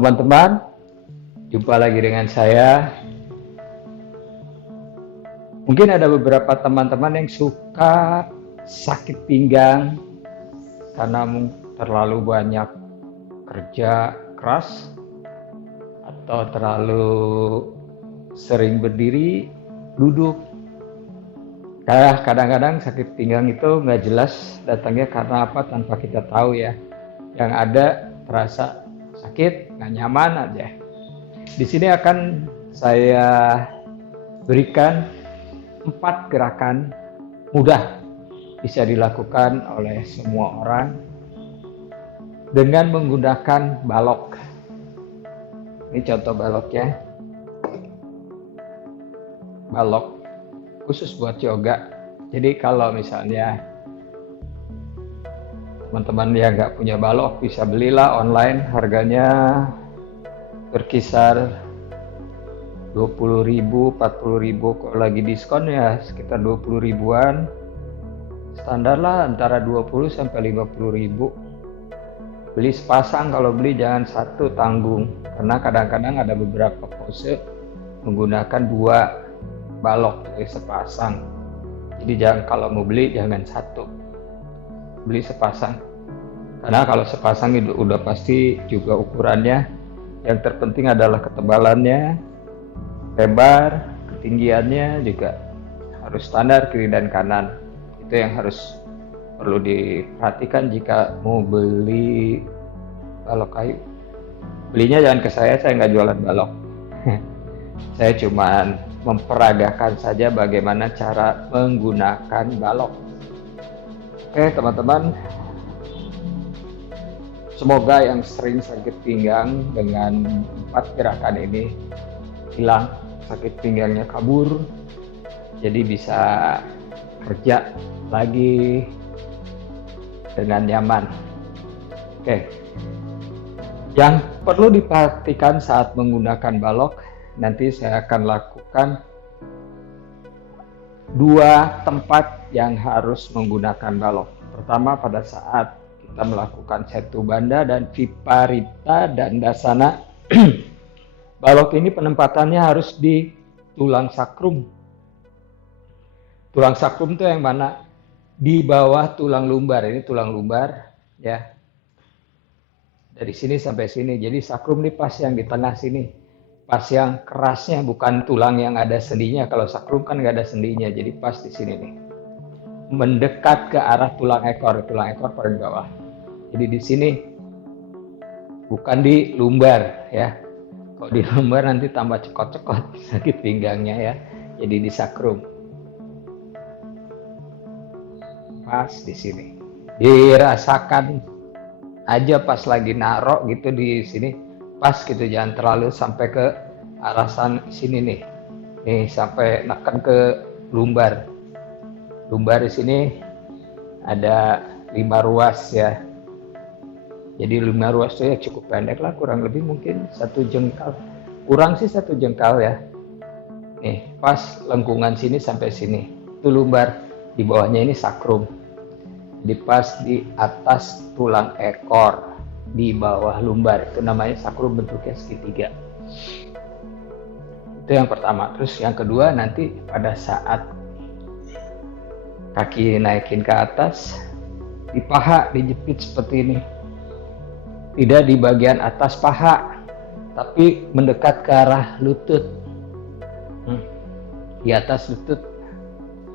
teman-teman, jumpa lagi dengan saya. Mungkin ada beberapa teman-teman yang suka sakit pinggang karena terlalu banyak kerja keras atau terlalu sering berdiri, duduk. Kadang-kadang sakit pinggang itu nggak jelas datangnya karena apa tanpa kita tahu ya. Yang ada terasa sakit, nggak nyaman aja. Di sini akan saya berikan 4 gerakan mudah bisa dilakukan oleh semua orang dengan menggunakan balok. Ini contoh baloknya. Balok khusus buat yoga. Jadi kalau misalnya teman-teman yang nggak punya balok bisa belilah online, harganya berkisar 20.000, 40.000, kalau lagi diskon ya sekitar 20 ribuan. Standar lah antara 20 sampai 50.000. Beli sepasang, kalau beli jangan satu tanggung, karena kadang-kadang ada beberapa pose menggunakan 2 balok sepasang. Jadi kalau mau beli jangan satu, beli sepasang. Karena kalau sepasang itu udah pasti juga ukurannya. Yang terpenting adalah ketebalannya, lebar, ketinggiannya juga harus standar kiri dan kanan. Itu yang perlu diperhatikan jika mau beli balok kayu. Belinya jangan ke saya nggak jualan balok. Saya cuma memperagakan saja bagaimana cara menggunakan balok. Oke teman-teman, semoga yang sering sakit pinggang dengan 4 gerakan ini hilang, sakit pinggangnya kabur, jadi bisa kerja lagi dengan nyaman. Oke, yang perlu diperhatikan saat menggunakan balok, nanti saya akan lakukan 2 tempat yang harus menggunakan balok. Pertama, pada saat kita melakukan Setu Bandha dan Viparita Dandasana. Balok ini penempatannya harus di tulang sakrum. Tulang sakrum itu yang mana? Di bawah tulang lumbar. Ini tulang lumbar ya. Dari sini sampai sini. Jadi sakrum ini pas yang di tengah sini. Pas yang kerasnya, bukan tulang yang ada sendinya. Kalau sakrum kan nggak ada sendinya. Jadi pas di sini nih. Mendekat ke arah tulang ekor. Tulang ekor paling bawah. Jadi di sini. Bukan di lumbar ya. Kalau di lumbar nanti tambah cekot-cekot sakit pinggangnya ya. Jadi di sakrum. Pas di sini. Dirasakan aja pas lagi narok gitu di sini. Pas gitu, jangan terlalu sampai ke arah sini nih. Nih sampai neken ke lumbar. Lumbar di sini ada 5 ruas ya. Jadi 5 ruas itu ya cukup pendek lah, kurang lebih mungkin 1 jengkal. Kurang sih 1 jengkal ya. Nih, pas lengkungan sini sampai sini. Itu lumbar, di bawahnya ini sakrum. Jadi pas di atas tulang ekor, di bawah lumbar. Itu namanya sakrum, bentuknya segitiga. Itu yang pertama. Terus yang kedua nanti pada saat kaki naikin ke atas, di paha dijepit seperti ini. Tidak di bagian atas paha, tapi mendekat ke arah lutut. Di atas lutut,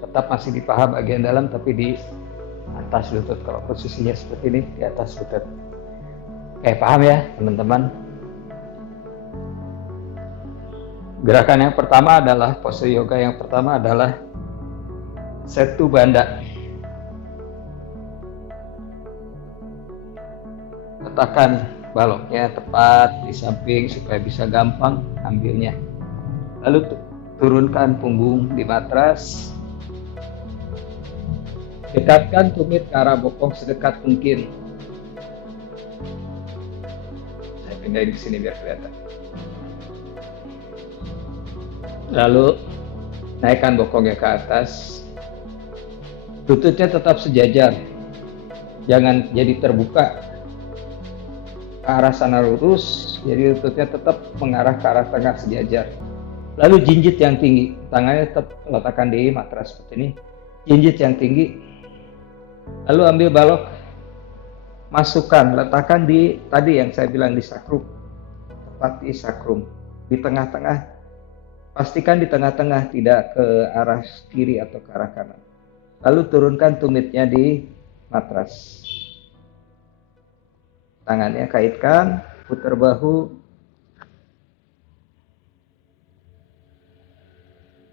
tetap masih di paha bagian dalam, tapi di atas lutut. Kalau posisinya seperti ini, di atas lutut. Oke, paham ya teman-teman? Gerakan yang pertama adalah, pose yoga yang pertama adalah Setu Bandha. Letakkan baloknya tepat di samping supaya bisa gampang ambilnya. Lalu turunkan punggung di matras. Dekatkan tumit ke arah bokong sedekat mungkin. Saya pindahin ke sini biar kelihatan. Lalu naikkan bokongnya ke atas. Lututnya tetap sejajar. Jangan jadi terbuka. Ke arah sana lurus, jadi lututnya tetap mengarah ke arah tengah sejajar. Lalu jinjit yang tinggi, tangannya tetap letakkan di matras seperti ini. Jinjit yang tinggi, lalu ambil balok, masukkan, letakkan di tadi yang saya bilang di sakrum, tepat di sakrum, di tengah-tengah. Pastikan di tengah-tengah, tidak ke arah kiri atau ke arah kanan. Lalu turunkan tumitnya di matras. Tangannya kaitkan, putar bahu,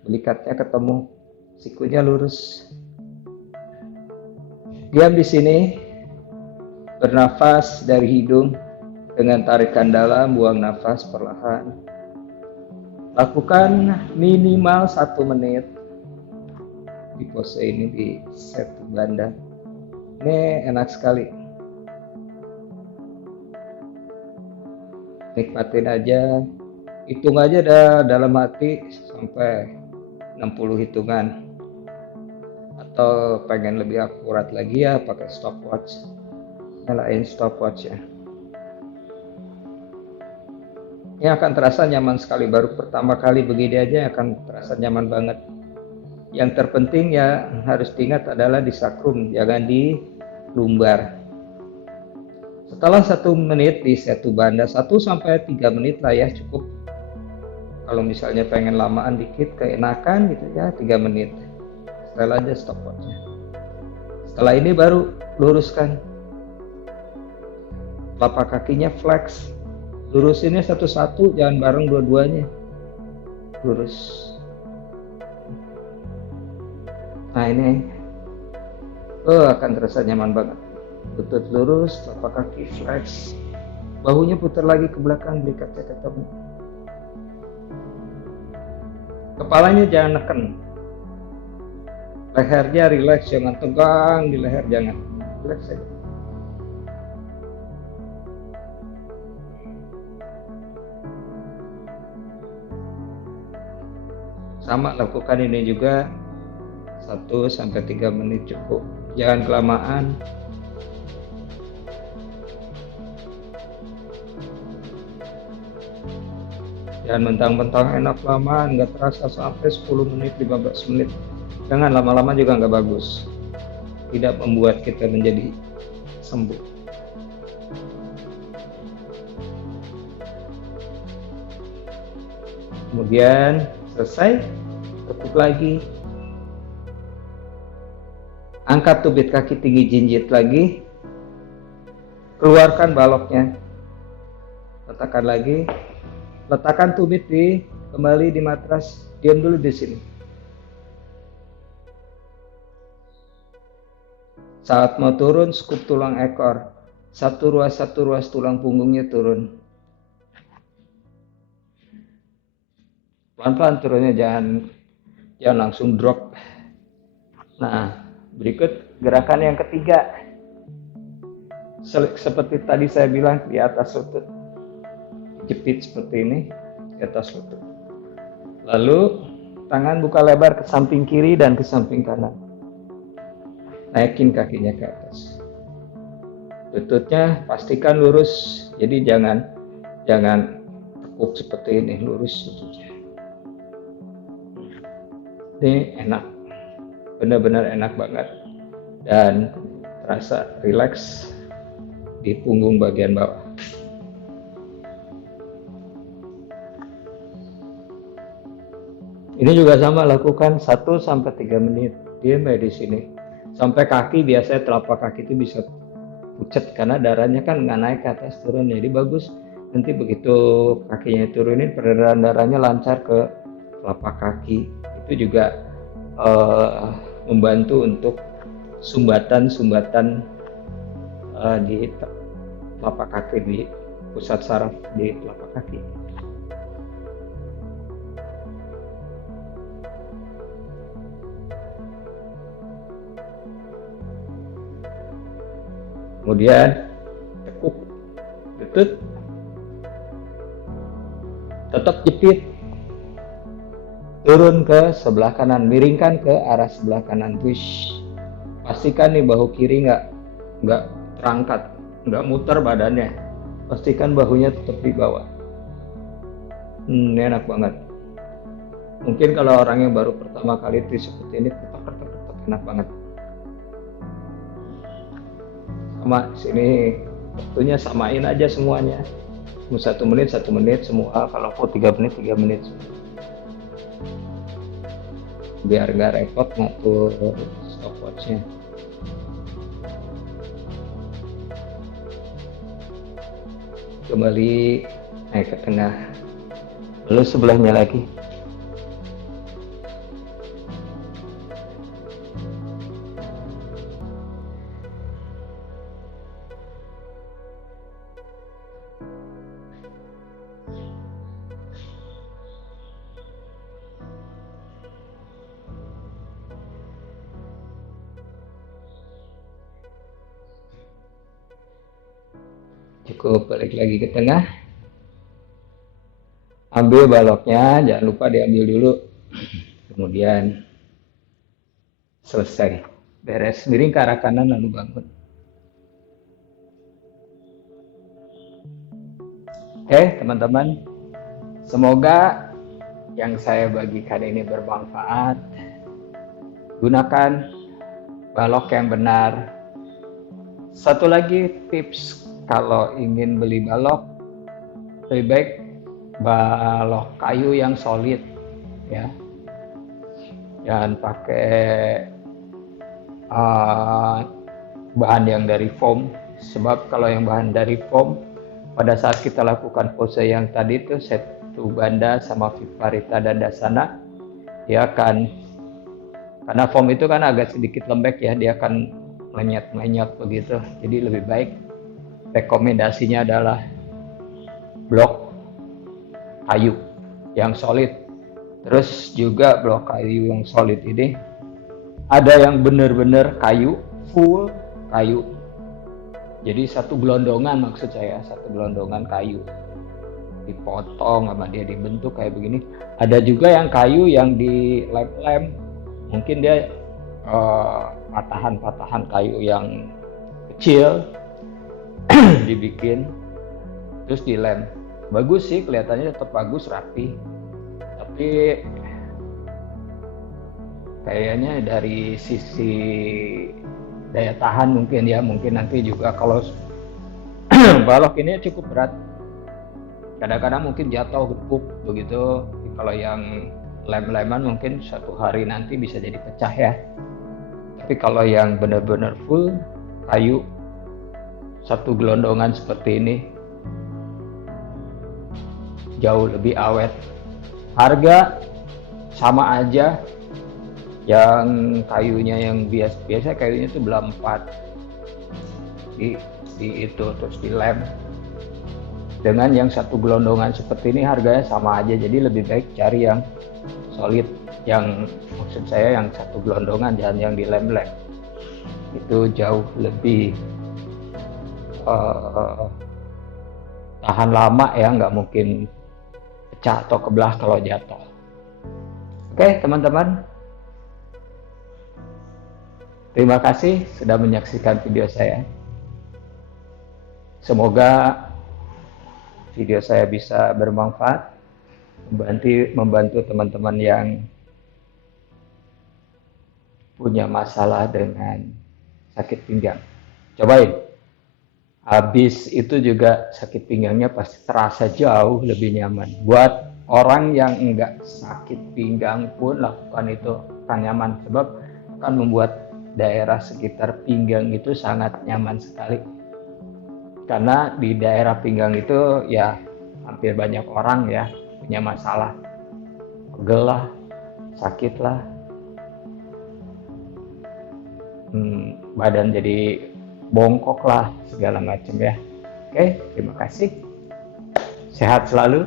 belikatnya ketemu, sikunya lurus. Diam di sini, bernafas dari hidung dengan tarikan dalam, buang nafas perlahan. Lakukan minimal 1 menit di pose ini, di setu banda. Ini enak sekali. Nikmatin aja, hitung aja dalam hati sampai 60 hitungan. Atau pengen lebih akurat lagi ya, pakai stopwatch. Nyalain stopwatch ya. Ini akan terasa nyaman sekali, baru pertama kali begini aja akan terasa nyaman banget. Yang terpenting ya harus diingat adalah di sakrum, jangan di lumbar. Setelah 1 menit di setu banda, 1-3 menit lah ya cukup. Kalau misalnya pengen lamaan dikit, keenakan gitu ya, 3 menit. Setelah aja stopwatchnya. Setelah ini baru luruskan. Telapak kakinya flex. Lurusinnya satu-satu, jangan bareng dua-duanya. Lurus. Nah ini akan terasa nyaman banget. Lutut lurus, telapak kaki flex. Bahunya putar lagi ke belakang, belikatnya ketemu. Kepalanya jangan neken. Lehernya relax, jangan tegang di leher, jangan. Relax saja. Sama lakukan ini juga 1-3 menit cukup, jangan kelamaan. Jangan mentang-mentang enak lama, nggak terasa sampai 10 menit, 15 menit. Jangan lama-lama juga nggak bagus, tidak membuat kita menjadi sembuh. Kemudian selesai, tekuk lagi, angkat tubit kaki tinggi, jinjit lagi, keluarkan baloknya, letakkan lagi, letakkan tumit kembali di matras, diam dulu di sini. Saat mau turun, skup tulang ekor, satu ruas tulang punggungnya turun. Pelan-pelan turunnya, jangan langsung drop. Nah, berikut gerakan yang ketiga. Seperti tadi saya bilang, di atas lutut. Jepit seperti ini, di atas lutut. Lalu, tangan buka lebar ke samping kiri dan ke samping kanan. Naikin kakinya ke atas. Lututnya pastikan lurus, jadi jangan tekuk seperti ini, lurus lututnya. Ini enak, benar-benar enak banget, dan terasa rileks di punggung bagian bawah. Ini juga sama, lakukan 1-3 menit, diam di sini. Sampai kaki, biasanya telapak kaki itu bisa pucat karena darahnya kan nggak naik ke atas, turun, jadi bagus. Nanti begitu kakinya turunin, peredaran darahnya lancar ke telapak kaki. Itu juga membantu untuk sumbatan di telapak kaki, di pusat saraf di telapak kaki. Kemudian tekuk lutut, tetap jepit, turun ke sebelah kanan, miringkan ke arah sebelah kanan, push. Pastikan nih bahu kiri nggak terangkat, nggak muter badannya. pastikan bahunya tetap di bawah. Ini enak banget. Mungkin kalau orang yang baru pertama kali itu seperti ini, ketok enak banget. Sama sini waktunya samain aja semuanya. 1 menit semua, kalau mau 3 menit 3 menit, biar nggak repot ngatur stopwatchnya. Kembali naik ke tengah, lalu sebelahnya lagi. Cukup, balik lagi ke tengah. Ambil baloknya, jangan lupa diambil dulu. Kemudian selesai. Beres, miring ke arah kanan lalu bangun. Oke, teman-teman. Semoga yang saya bagikan ini bermanfaat. Gunakan balok yang benar. Satu lagi tips, kalau ingin beli balok, lebih baik balok kayu yang solid ya, jangan pakai bahan yang dari foam, sebab kalau yang bahan dari foam, pada saat kita lakukan pose yang tadi itu Setu Banda sama Viparita Dandasana, dia akan, karena foam itu kan agak sedikit lembek ya, dia akan menyet begitu. Jadi lebih baik rekomendasinya adalah blok kayu yang solid. Terus juga blok kayu yang solid ini ada yang benar-benar kayu, full kayu. Jadi satu gelondongan, maksud saya satu gelondongan kayu dipotong sama dia dibentuk kayak begini. Ada juga yang kayu yang dilem-lem, mungkin dia patahan-patahan kayu yang kecil dibikin terus dilem. Bagus sih, kelihatannya tetap bagus, rapi, tapi kayaknya dari sisi daya tahan mungkin nanti juga kalau balok ini cukup berat, kadang-kadang mungkin jatuh gepuk begitu. Kalau yang lem-leman mungkin suatu hari nanti bisa jadi pecah ya. Tapi kalau yang benar-benar full kayu, satu gelondongan seperti ini, jauh lebih awet. Harga sama aja, yang kayunya yang biasa kayunya itu belah 4 di itu terus dilem, dengan yang satu gelondongan seperti ini harganya sama aja. Jadi lebih baik cari yang solid, yang maksud saya yang satu gelondongan, jangan yang dilem-lem. Itu jauh lebih tahan lama ya, nggak mungkin pecah atau kebelah kalau jatuh. Oke teman-teman, terima kasih sudah menyaksikan video saya. Semoga video saya bisa bermanfaat, membantu teman-teman yang punya masalah dengan sakit pinggang. Cobain. Habis itu juga sakit pinggangnya pasti terasa jauh lebih nyaman. Buat orang yang enggak sakit pinggang pun lakukan itu akan nyaman, sebab akan membuat daerah sekitar pinggang itu sangat nyaman sekali. Karena di daerah pinggang itu ya hampir banyak orang ya punya masalah, pegel lah, sakit lah, badan jadi bongkok lah, segala macam ya. Oke, terima kasih. Sehat selalu.